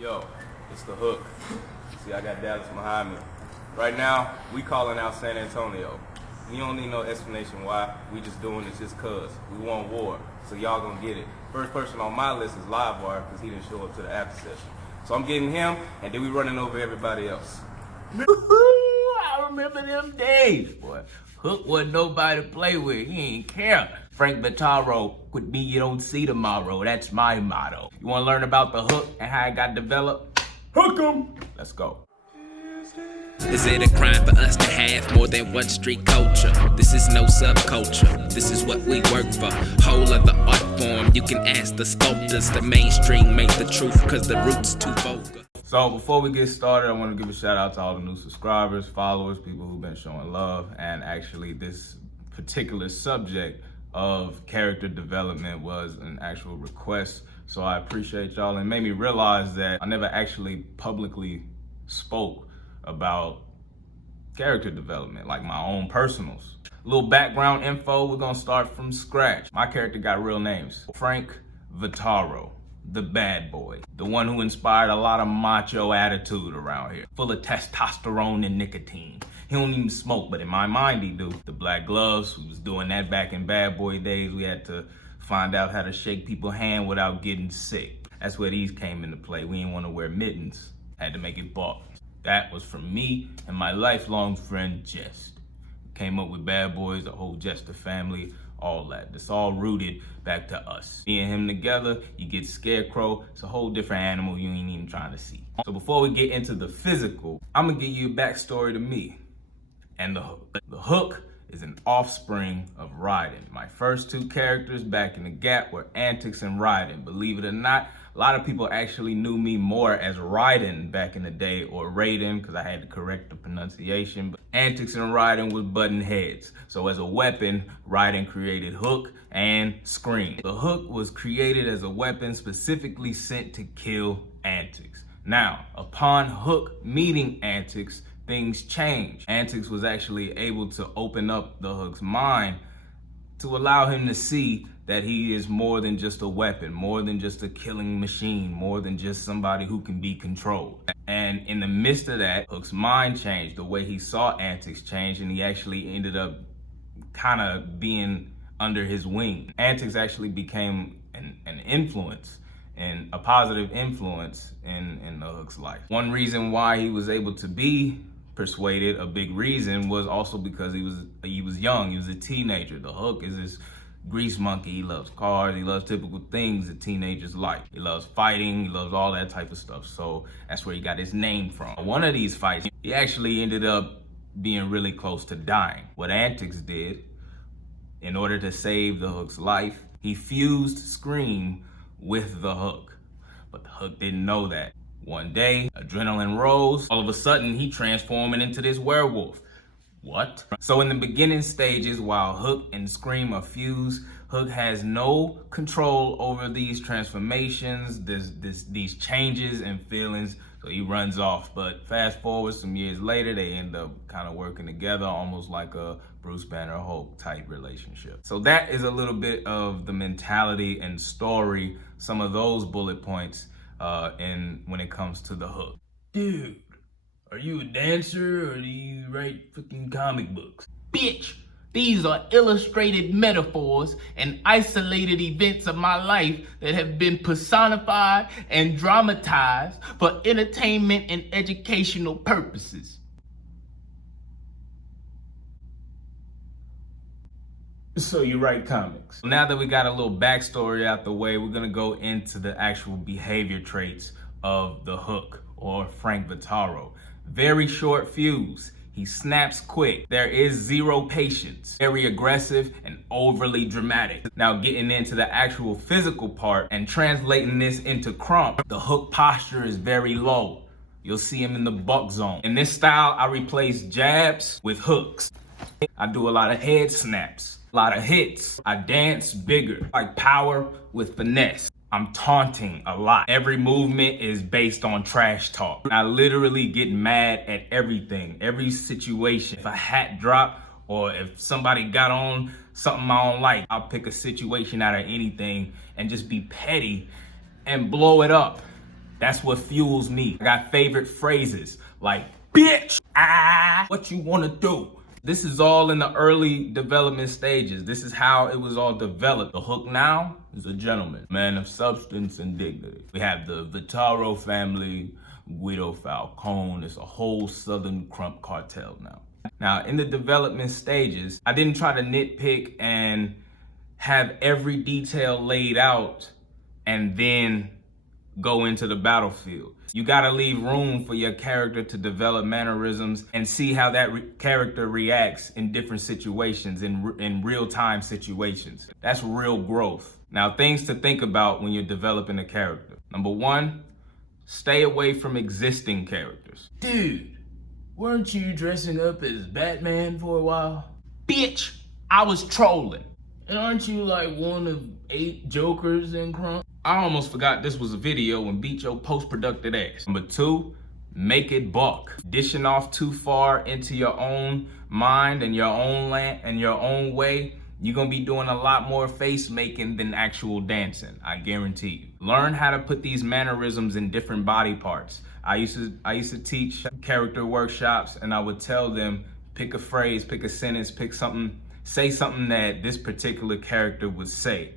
Yo, it's the hook. See, I got Dallas behind me. Right now, we calling out San Antonio. We don't need no explanation why. We just doing this just cause. We want war, so y'all gonna get it. First person on my list is Livewire, because he didn't show up to the after session. So I'm getting him, and then we running over everybody else. I remember them days, boy. Hook wasn't nobody to play with. He ain't care. Frank Vitaro, with me you don't see tomorrow. That's my motto. You want to learn about the hook and how it got developed? Hook 'em! Let's go. Is it a crime for us to have more than one street culture? This is no subculture. This is what we work for. Whole of the art form, you can ask the sculptors. The mainstream make the truth cause the roots too vulgar. So before we get started, I want to give a shout out to all the new subscribers, followers, people who've been showing love. And actually this particular subject of character development was an actual request. So I appreciate y'all, and made me realize that I never actually publicly spoke about character development, like my own personals. A little background info, we're gonna start from scratch. My character got real names. Frank Vitaro, the bad boy, the one who inspired a lot of macho attitude around here, full of testosterone and nicotine. He don't even smoke, but in my mind he do. The black gloves, we was doing that back in bad boy days. We had to find out how to shake people's hand without getting sick. That's where these came into play. We didn't want to wear mittens, had to make it bald. That was from me and my lifelong friend Jest. Came up with Bad Boys, the whole Jester family, all that. It's all rooted back to us. Me and him together, you get Scarecrow. It's a whole different animal you ain't even trying to see. So before we get into the physical, I'm gonna give you a backstory to me and the hook. The hook is an offspring of Raiden. My first two characters back in the Gap were ANTiX and Raiden. Believe it or not, a lot of people actually knew me more as Raiden back in the day, or Raiden, because I had to correct the pronunciation. But ANTiX and Raiden was button heads. So as a weapon, Raiden created Hook and Scream. The Hook was created as a weapon specifically sent to kill ANTiX. Now, upon Hook meeting ANTiX, things changed. ANTiX was actually able to open up the Hook's mind to allow him to see that he is more than just a weapon, more than just a killing machine, more than just somebody who can be controlled. And in the midst of that, Hook's mind changed, the way he saw ANTiX change, and he actually ended up kind of being under his wing. ANTiX actually became an influence, and a positive influence in the Hook's life. One reason why he was able to be persuaded, a big reason, was also because he was young, he was a teenager. The Hook is this grease monkey. He loves cars, he loves typical things that teenagers like. He loves fighting, he loves all that type of stuff. So that's where he got his name from. One of these fights, he actually ended up being really close to dying. What ANTiX did, in order to save the Hook's life, he fused Scream with the Hook. But the Hook didn't know that. One day, adrenaline rose. All of a sudden, he transforming into this werewolf. What? So in the beginning stages, while Hook and Scream are fused, Hook has no control over these transformations, these changes and feelings, so he runs off. But fast forward some years later, they end up kind of working together, almost like a Bruce Banner Hulk type relationship. So that is a little bit of the mentality and story, some of those bullet points when it comes to the Hook. Dude, are you a dancer or do you write freaking comic books? Bitch, these are illustrated metaphors and isolated events of my life that have been personified and dramatized for entertainment and educational purposes. So you write comics. Now that we got a little backstory out the way, we're gonna go into the actual behavior traits of the Hook, or Frank Vitaro. Very short fuse. He snaps quick. There is zero patience. Very aggressive and overly dramatic. Now getting into the actual physical part and translating this into KRUMP, the Hook posture is very low. You'll see him in the buck zone. In this style, I replace jabs with hooks. I do a lot of head snaps, a lot of hits. I dance bigger, like power with finesse. I'm taunting a lot. Every movement is based on trash talk. I literally get mad at everything, every situation. If a hat drop or if somebody got on something I don't like, I'll pick a situation out of anything and just be petty and blow it up. That's what fuels me. I got favorite phrases like, bitch, what you wanna do? This is all in the early development stages. This is how it was all developed. The hook now is a gentleman, man of substance and dignity. We have the Vitaro family, Guido Falcone. It's a whole Southern KRUMP cartel now. Now, in the development stages, I didn't try to nitpick and have every detail laid out and then go into the battlefield. You gotta leave room for your character to develop mannerisms and see how that character reacts in different situations, in real-time situations. That's real growth. Now, things to think about when you're developing a character. Number one, stay away from existing characters. Dude, weren't you dressing up as Batman for a while? Bitch, I was trolling. And aren't you like one of 8 Jokers in KRUMP? I almost forgot this was a video and beat your post-productive ass. Number two, make it buck. Dishing off too far into your own mind and your own land and your own way, you're gonna be doing a lot more face making than actual dancing, I guarantee you. Learn how to put these mannerisms in different body parts. I used to teach character workshops, and I would tell them, pick a phrase, pick a sentence, pick something, say something that this particular character would say.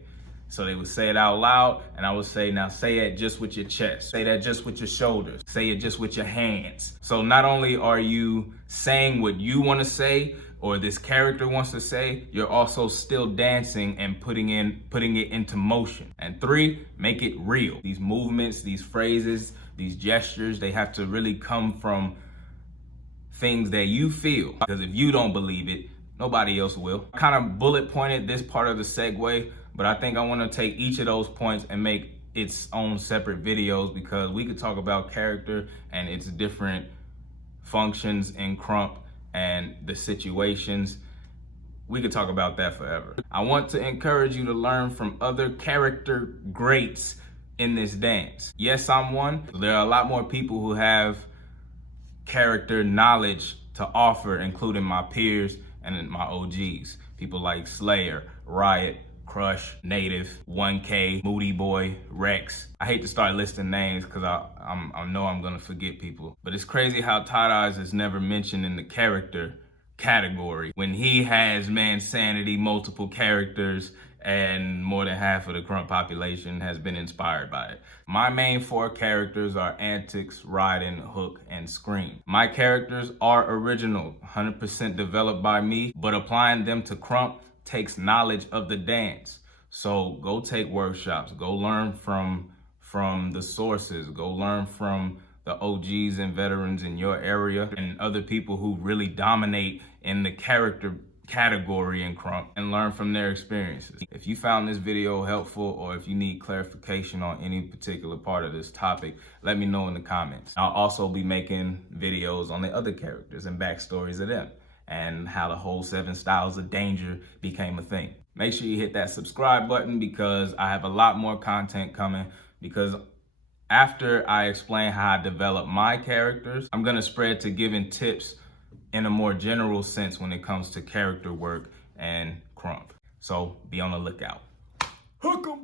So they would say it out loud, and I would say, now say it just with your chest. Say that just with your shoulders. Say it just with your hands. So not only are you saying what you want to say or this character wants to say, you're also still dancing and putting it into motion. And 3, make it real. These movements, these phrases, these gestures, they have to really come from things that you feel. Because if you don't believe it, nobody else will. I kind of bullet pointed this part of the segue, but I think I want to take each of those points and make its own separate videos, because we could talk about character and its different functions in KRUMP and the situations. We could talk about that forever. I want to encourage you to learn from other character greats in this dance. Yes, I'm one. There are a lot more people who have character knowledge to offer, including my peers and my OGs. People like Slayer, Riot, Crush, Native, 1K, Moody Boy, Rex. I hate to start listing names because I know I'm gonna forget people. But it's crazy how Tight Eyes is never mentioned in the character category when he has Mansanity, multiple characters, and more than half of the KRUMP population has been inspired by it. My main 4 characters are ANTiX, Raiden, Hook, and Scream. My characters are original, 100% developed by me, but applying them to KRUMP takes knowledge of the dance. So go take workshops, go learn from the sources, go learn from the OGs and veterans in your area and other people who really dominate in the character category in KRUMP, and learn from their experiences. If you found this video helpful, or if you need clarification on any particular part of this topic, let me know in the comments. I'll also be making videos on the other characters and backstories of them, and how the whole 7 styles of danger became a thing. Make sure you hit that subscribe button, because I have a lot more content coming, because after I explain how I develop my characters, I'm gonna spread to giving tips in a more general sense when it comes to character work and KRUMP. So be on the lookout. Hook 'em!